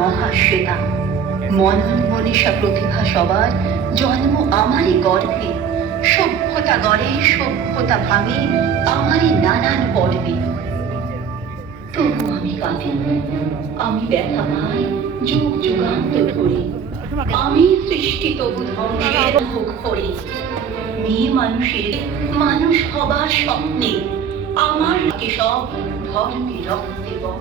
মহাশ্বেতা মনন মনীষা প্রতিভা সবার জন্ম আমারই গর্ভে, সভ্যতা গড়ে সভ্যতা ভাঙে আমারই নানান পর্বে। তবু আমি কাঁদি, আমি ব্যথা পাই যুগ যুগান্ত ধরে, আমি সৃষ্টি তবু ধ্বংসের মুখ ভরে। মেয়ে মানুষের মানুষ হবার স্বপ্নে আমার সব ধর্মে রক্তে বল।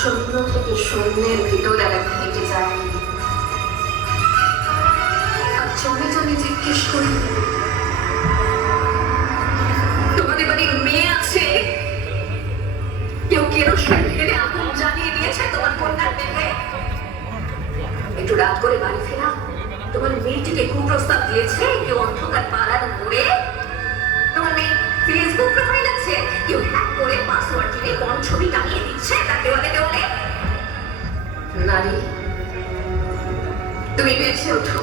শূন্য থেকে শূন্যের ভিতর এক হেঁটে যায়, আর চলে চলে জিজ্ঞেস করি, তোমাদের বাড়ির মেয়ে আছে? কেউ কেরোসিন ঢেলে আগুন জ্বালিয়ে দিয়েছে তোমার কন্যার দেহে? একটু রাত করে বাড়ি ফেরা তোমার মেয়েটিকে কুপ্রস্তাব দিয়েছে কেউ অন্ধকার পাড়ার মোড়ে? তোমার মেয়ে ফেসবুক প্রোফাইল আছে, কেউ হ্যাক করে পাসওয়ার্ড দিয়ে কোন ছবি টাঙিয়ে দিচ্ছে তার দেওয়ালে দেওয়ালে? নারী, তুমি বেঁচে ওঠো।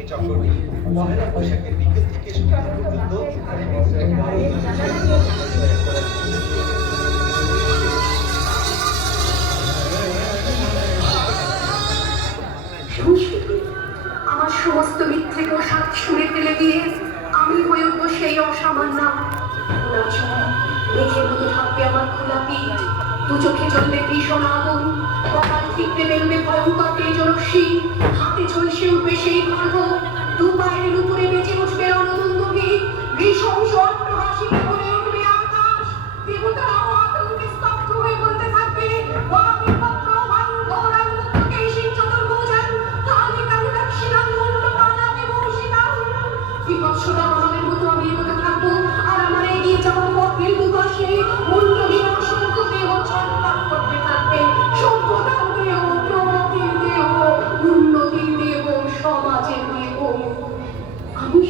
এই চক্রটি পহেলা বৈশাখের বিকেল থেকে সন্ধ্যা পর্যন্ত আমার সমস্ত মিথ্যেকে সাত সুরে ফেলে দিয়ে আমি হয়ে উঠবো সেই অসামান্য মেঘের মতো থাকবে আমার খোলা পিঠ, দু চোখে জ্বলবে ভীষণ আগুন, কপাল ঠিকতে বেরোবে ভয়ঙ্কর তেজরশ্মি, হাতে ঝলসে উঠবে সেই গর্ভ, দু পায়ের উপরে বেঁচে উঠবে রণদুন্দুভি, ভীষণ স্বর্ণহাসি ভরে উঠবে আকাশ, দেবতারাও আতঙ্কে স্তব্ধ হয়ে বলতে থাকবে বিপৎসতা আমাদের মতো আমি এগোতে থাকবো, আর আমার এগিয়ে যাওয়ার পথের দুপাশে মূল্যহীন অসংখ্য দেহ ছটফট করতে থাকবে, সভ্যতার দেহ, প্রগতির দেহ, উন্নতির দেহ, সমাজের দেহ। আমি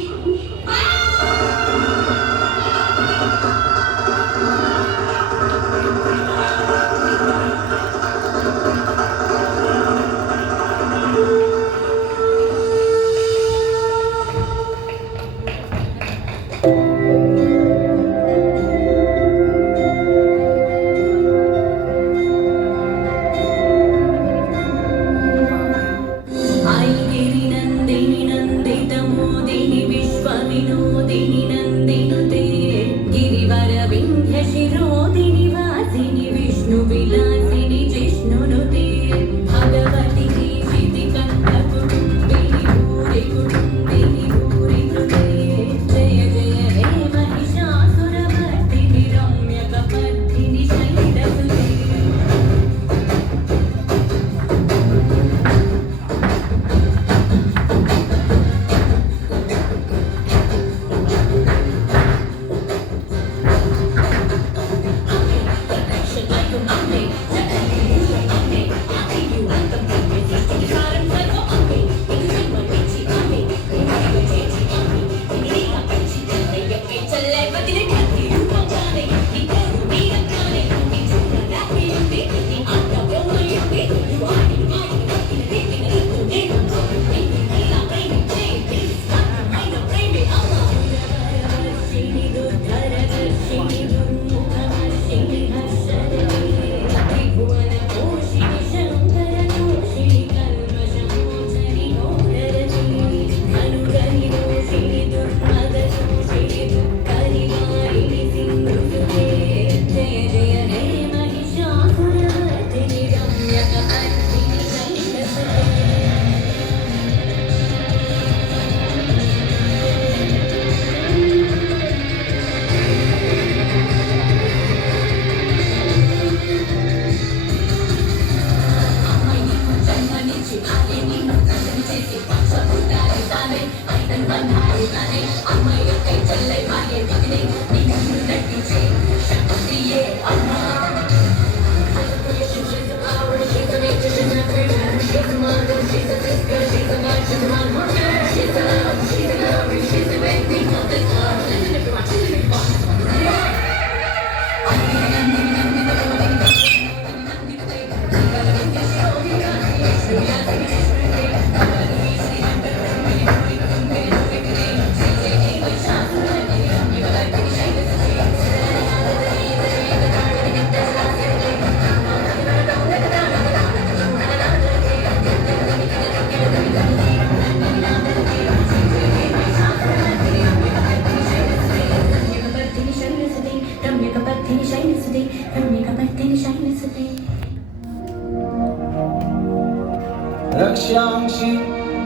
रक्ष्यांसि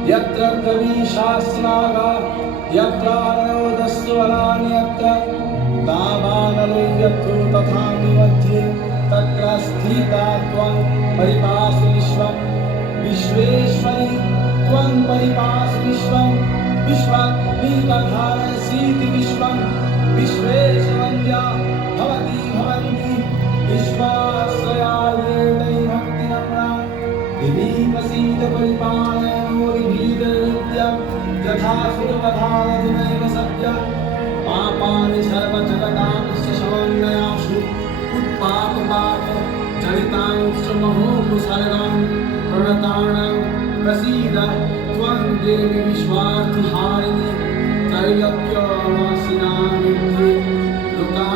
यत्र कविशास्त्रागा यत्रारयोदस्वराणि यत्र दावानलो यत्र तथा निमध्ये तत्र स्थिता त्वं परिपासि विश्वं विश्वेश्वरि त्वं परिपासि विश्वं विश्वात्मिकधारयसीति विश्वं विश्वेशवन्द्या भवति भवन्ति विश्वाश्रयाये भक्तिनम्रा दिवीपसीद परिपालयोर्भीदनित्यं यथा सुरवधारधुनैव सत्य पापानि सर्वजगतांश्च समन्वयासु उत्पापपाप चरितांश्च महोमुसर्गं प्रणतानां प्रसीद त्वं देवि विश्वार्थिहारिणि त्रैलोक्यवासिनां विद्धि लोका